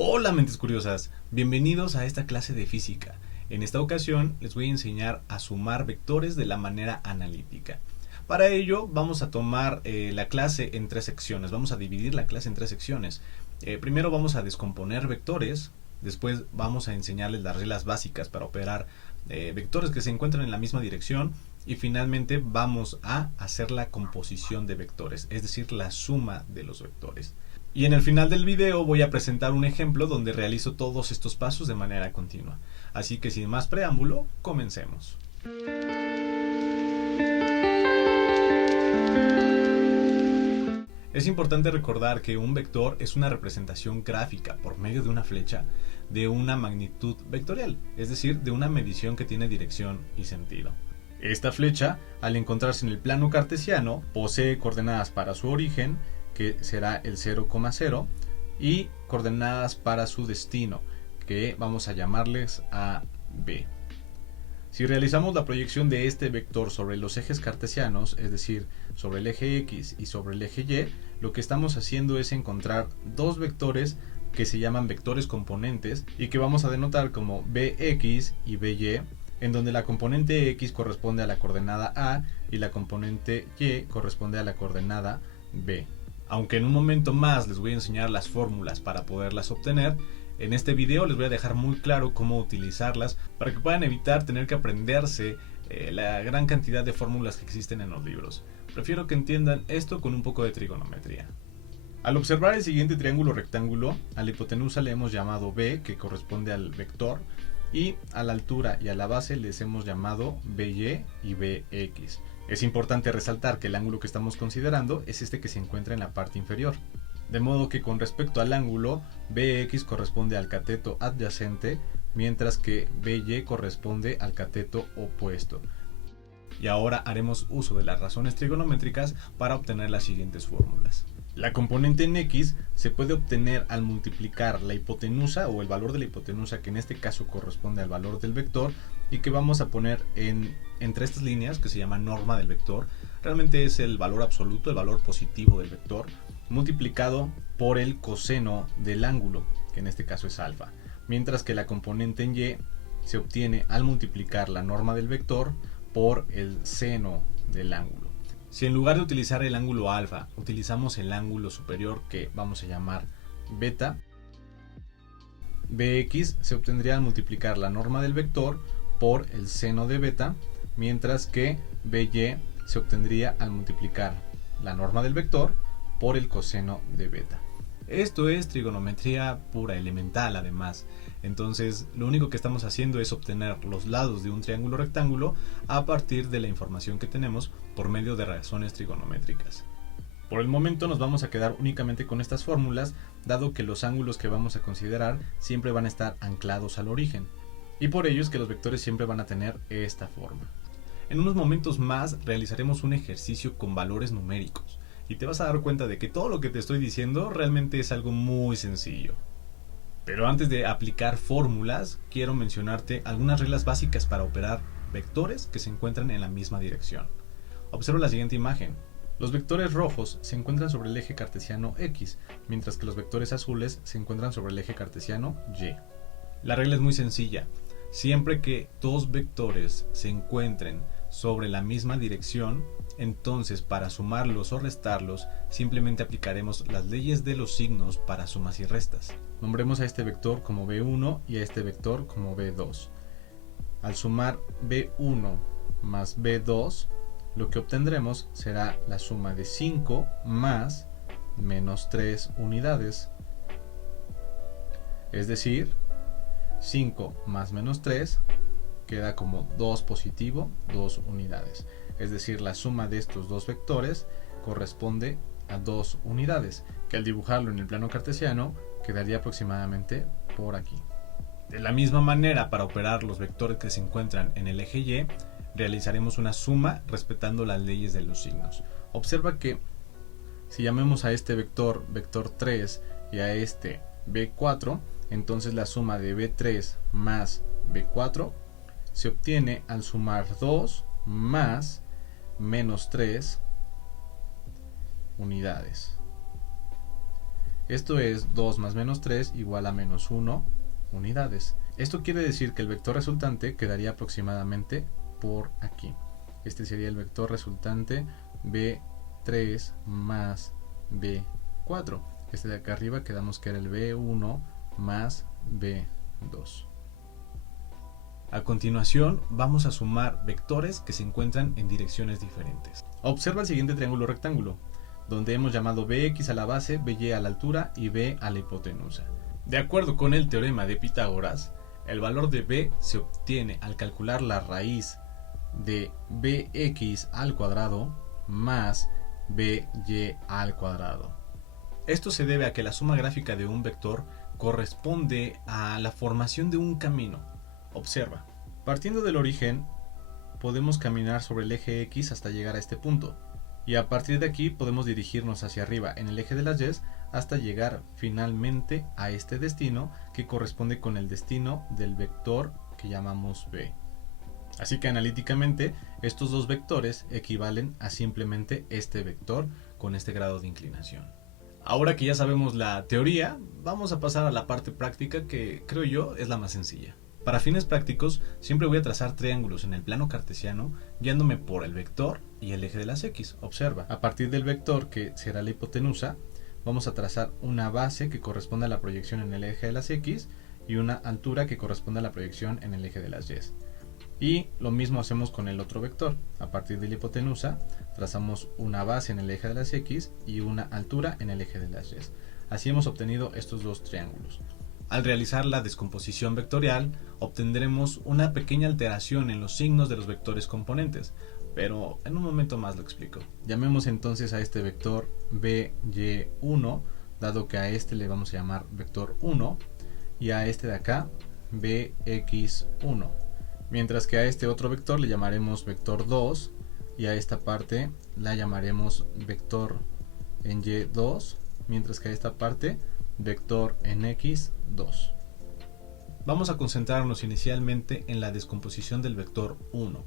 Hola mentes curiosas, bienvenidos a esta clase de física. En esta ocasión les voy a enseñar a sumar vectores de la manera analítica. Para ello vamos a tomar la clase en tres secciones, vamos a dividir la clase en tres secciones. Primero vamos a descomponer vectores, después vamos a enseñarles las reglas básicas para operar vectores que se encuentran en la misma dirección y finalmente vamos a hacer la composición de vectores, es decir, la suma de los vectores. Y en el final del video voy a presentar un ejemplo donde realizo todos estos pasos de manera continua. Así que sin más preámbulo, comencemos. Es importante recordar que un vector es una representación gráfica por medio de una flecha de una magnitud vectorial, es decir, de una medición que tiene dirección y sentido. Esta flecha, al encontrarse en el plano cartesiano, posee coordenadas para su origen, que será el 0,0, y coordenadas para su destino, que vamos a llamarles a B. Si realizamos la proyección de este vector sobre los ejes cartesianos, es decir, sobre el eje X y sobre el eje Y, lo que estamos haciendo es encontrar dos vectores que se llaman vectores componentes y que vamos a denotar como Bx y By, en donde la componente X corresponde a la coordenada A y la componente Y corresponde a la coordenada B. Aunque en un momento más les voy a enseñar las fórmulas para poderlas obtener, en este video les voy a dejar muy claro cómo utilizarlas para que puedan evitar tener que aprenderse la gran cantidad de fórmulas que existen en los libros. Prefiero que entiendan esto con un poco de trigonometría. Al observar el siguiente triángulo rectángulo, a la hipotenusa le hemos llamado B, que corresponde al vector, y a la altura y a la base les hemos llamado By y Bx. Es importante resaltar que el ángulo que estamos considerando es este que se encuentra en la parte inferior. De modo que con respecto al ángulo, Bx corresponde al cateto adyacente, mientras que By corresponde al cateto opuesto. Y ahora haremos uso de las razones trigonométricas para obtener las siguientes fórmulas. La componente en X se puede obtener al multiplicar la hipotenusa o el valor de la hipotenusa, que en este caso corresponde al valor del vector, y que vamos a poner entre estas líneas, que se llama norma del vector. Realmente es el valor absoluto, el valor positivo del vector, multiplicado por el coseno del ángulo, que en este caso es alfa. Mientras que la componente en Y se obtiene al multiplicar la norma del vector por el seno del ángulo. Si en lugar de utilizar el ángulo alfa, utilizamos el ángulo superior, que vamos a llamar beta, Bx se obtendría al multiplicar la norma del vector por el seno de beta, mientras que By se obtendría al multiplicar la norma del vector por el coseno de beta. Esto es trigonometría pura, elemental además. Entonces lo único que estamos haciendo es obtener los lados de un triángulo rectángulo a partir de la información que tenemos por medio de razones trigonométricas. Por el momento nos vamos a quedar únicamente con estas fórmulas, dado que los ángulos que vamos a considerar siempre van a estar anclados al origen. Y por ello es que los vectores siempre van a tener esta forma. En unos momentos más realizaremos un ejercicio con valores numéricos y te vas a dar cuenta de que todo lo que te estoy diciendo realmente es algo muy sencillo. Pero antes de aplicar fórmulas, quiero mencionarte algunas reglas básicas para operar vectores que se encuentran en la misma dirección. Observa la siguiente imagen. Los vectores rojos se encuentran sobre el eje cartesiano X, mientras que los vectores azules se encuentran sobre el eje cartesiano Y. La regla es muy sencilla. Siempre que dos vectores se encuentren sobre la misma dirección, entonces para sumarlos o restarlos simplemente aplicaremos las leyes de los signos para sumas y restas. Nombremos a este vector como B1 y a este vector como B2. Al sumar B1 más B2, lo que obtendremos será la suma de 5 más menos 3 unidades. Es decir, 5 más menos 3 queda como 2 positivo, 2 unidades. Es decir, la suma de estos dos vectores corresponde a 2 unidades, que al dibujarlo en el plano cartesiano quedaría aproximadamente por aquí. De la misma manera, para operar los vectores que se encuentran en el eje Y, realizaremos una suma respetando las leyes de los signos. Observa que si llamemos a este vector vector 3 y a este B4, entonces la suma de B3 más B4 se obtiene al sumar 2 más menos 3 unidades. Esto es 2 más menos 3 igual a menos 1 unidades. Esto quiere decir que el vector resultante quedaría aproximadamente por aquí. Este sería el vector resultante B3 más B4. Este de acá arriba quedamos que era el B1 más B2. A continuación vamos a sumar vectores que se encuentran en direcciones diferentes. Observa el siguiente triángulo rectángulo, donde hemos llamado Bx a la base, By a la altura y B a la hipotenusa. De acuerdo con el teorema de Pitágoras, el valor de B se obtiene al calcular la raíz de Bx al cuadrado más By al cuadrado. Esto se debe a que la suma gráfica de un vector corresponde a la formación de un camino. Observa, partiendo del origen, podemos caminar sobre el eje X hasta llegar a este punto, y a partir de aquí podemos dirigirnos hacia arriba en el eje de las Y hasta llegar finalmente a este destino que corresponde con el destino del vector que llamamos B. Así que analíticamente estos dos vectores equivalen a simplemente este vector con este grado de inclinación. Ahora que ya sabemos la teoría, vamos a pasar a la parte práctica que creo yo es la más sencilla. Para fines prácticos, siempre voy a trazar triángulos en el plano cartesiano guiándome por el vector y el eje de las X. Observa, a partir del vector que será la hipotenusa, vamos a trazar una base que corresponde a la proyección en el eje de las X y una altura que corresponde a la proyección en el eje de las Y. Y lo mismo hacemos con el otro vector. A partir de la hipotenusa, trazamos una base en el eje de las X y una altura en el eje de las Y. Así hemos obtenido estos dos triángulos. Al realizar la descomposición vectorial, obtendremos una pequeña alteración en los signos de los vectores componentes, pero en un momento más lo explico. Llamemos entonces a este vector By1, dado que a este le vamos a llamar vector 1, y a este de acá Bx1, mientras que a este otro vector le llamaremos vector 2, y a esta parte la llamaremos vector en Y2, mientras que a esta parte vector en X2. Vamos a concentrarnos inicialmente en la descomposición del vector 1.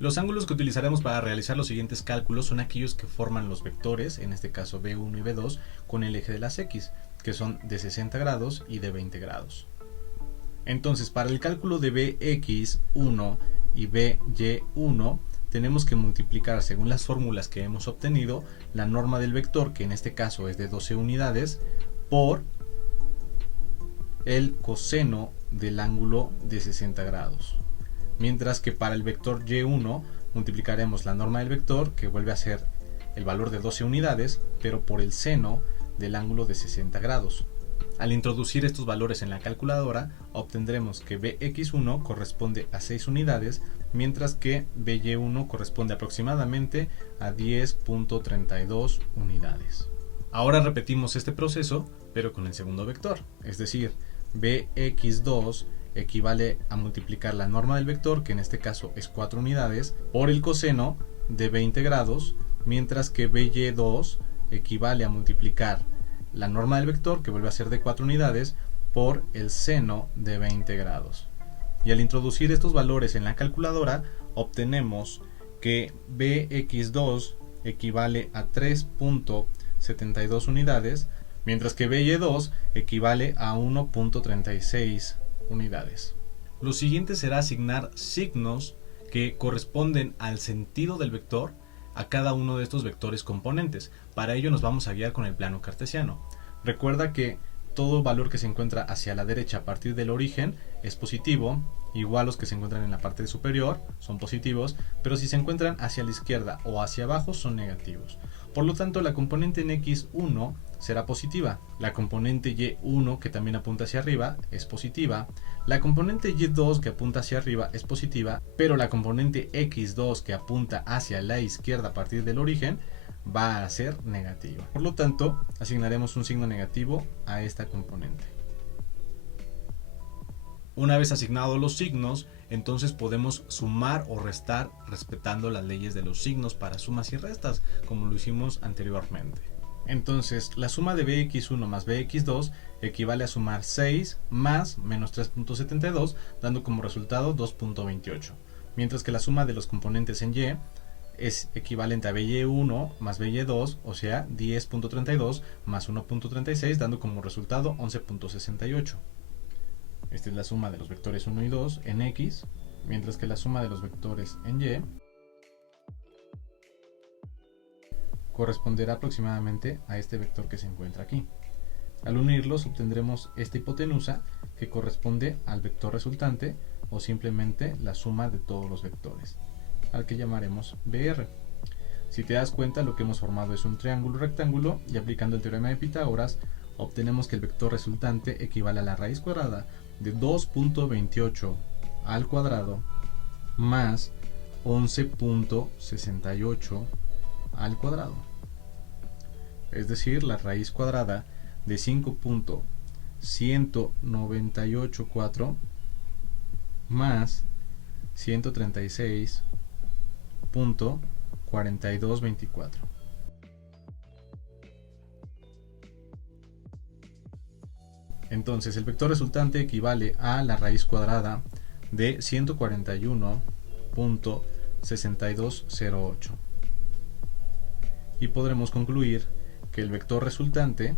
Los ángulos que utilizaremos para realizar los siguientes cálculos son aquellos que forman los vectores, en este caso B1 y B2, con el eje de las X, que son de 60 grados y de 20 grados. Entonces, para el cálculo de Bx1 y By1, tenemos que multiplicar, según las fórmulas que hemos obtenido, la norma del vector, que en este caso es de 12 unidades, por el coseno del ángulo de 60 grados. Mientras que para el vector Y1 multiplicaremos la norma del vector, que vuelve a ser el valor de 12 unidades, pero por el seno del ángulo de 60 grados. Al introducir estos valores en la calculadora, obtendremos que Bx1 corresponde a 6 unidades, mientras que By1 corresponde aproximadamente a 10.32 unidades. Ahora repetimos este proceso, pero con el segundo vector, es decir, Bx2 equivale a multiplicar la norma del vector, que en este caso es 4 unidades, por el coseno de 20 grados, mientras que By2 equivale a multiplicar la norma del vector, que vuelve a ser de 4 unidades, por el seno de 20 grados. Y al introducir estos valores en la calculadora, obtenemos que Bx2 equivale a 3.72 unidades, mientras que By2 equivale a 1.36 unidades. Lo siguiente será asignar signos que corresponden al sentido del vector a cada uno de estos vectores componentes. Para ello nos vamos a guiar con el plano cartesiano. Recuerda que todo valor que se encuentra hacia la derecha a partir del origen es positivo, igual los que se encuentran en la parte superior son positivos, pero si se encuentran hacia la izquierda o hacia abajo son negativos. Por lo tanto, la componente en X1 será positiva, la componente Y1 que también apunta hacia arriba es positiva, la componente Y2 que apunta hacia arriba es positiva, pero la componente X2 que apunta hacia la izquierda a partir del origen va a ser negativa. Por lo tanto, asignaremos un signo negativo a esta componente. Una vez asignados los signos, entonces podemos sumar o restar respetando las leyes de los signos para sumas y restas, como lo hicimos anteriormente. Entonces, la suma de Bx1 más Bx2 equivale a sumar 6 más menos 3.72, dando como resultado 2.28. Mientras que la suma de los componentes en Y es equivalente a BY1 más BY2, o sea 10.32 más 1.36, dando como resultado 11.68. Esta es la suma de los vectores 1 y 2 en X, mientras que la suma de los vectores en Y corresponderá aproximadamente a este vector que se encuentra aquí. Al unirlos obtendremos esta hipotenusa que corresponde al vector resultante o simplemente la suma de todos los vectores, al que llamaremos BR. Si te das cuenta, lo que hemos formado es un triángulo rectángulo y aplicando el teorema de Pitágoras obtenemos que el vector resultante equivale a la raíz cuadrada de 2.28 al cuadrado más 11.68 al cuadrado, es decir, la raíz cuadrada de 5.1984 más 136.4224. Entonces el vector resultante equivale a la raíz cuadrada de 141.6208. Y podremos concluir que el vector resultante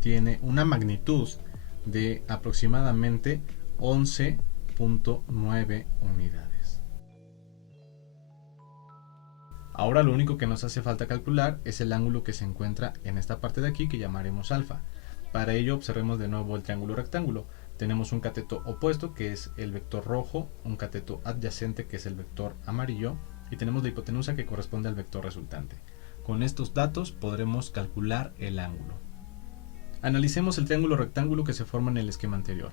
tiene una magnitud de aproximadamente 11.9 unidades. Ahora lo único que nos hace falta calcular es el ángulo que se encuentra en esta parte de aquí, que llamaremos alfa. Para ello observemos de nuevo el triángulo rectángulo. Tenemos un cateto opuesto, que es el vector rojo, un cateto adyacente, que es el vector amarillo, y tenemos la hipotenusa que corresponde al vector resultante. Con estos datos podremos calcular el ángulo. Analicemos el triángulo rectángulo que se forma en el esquema anterior.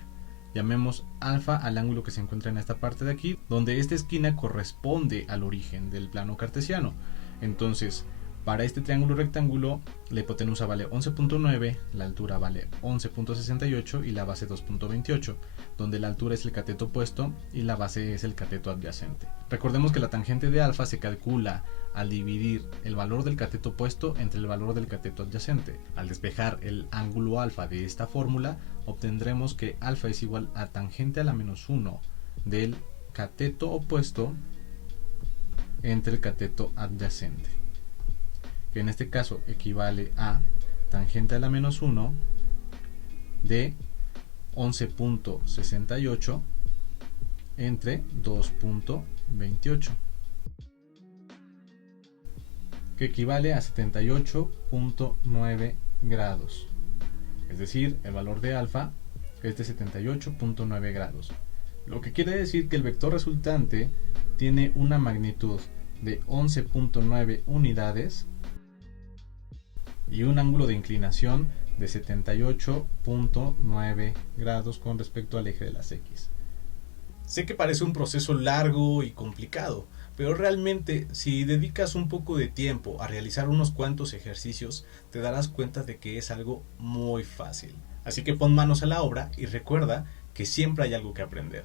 Llamemos alfa al ángulo que se encuentra en esta parte de aquí, donde esta esquina corresponde al origen del plano cartesiano. Entonces, para este triángulo rectángulo, la hipotenusa vale 11.9, la altura vale 11.68 y la base 2.28, donde la altura es el cateto opuesto y la base es el cateto adyacente. Recordemos que la tangente de alfa se calcula al dividir el valor del cateto opuesto entre el valor del cateto adyacente. Al despejar el ángulo alfa de esta fórmula, obtendremos que alfa es igual a tangente a la menos 1 del cateto opuesto entre el cateto adyacente, que en este caso equivale a tangente a la menos 1 de 11.68 entre 2.28, que equivale a 78.9 grados. Es decir, el valor de alfa es de 78.9 grados. Lo que quiere decir que el vector resultante tiene una magnitud de 11.9 unidades y un ángulo de inclinación de 78.9 grados con respecto al eje de las X. Sé que parece un proceso largo y complicado, pero realmente si dedicas un poco de tiempo a realizar unos cuantos ejercicios, te darás cuenta de que es algo muy fácil. Así que pon manos a la obra y recuerda que siempre hay algo que aprender.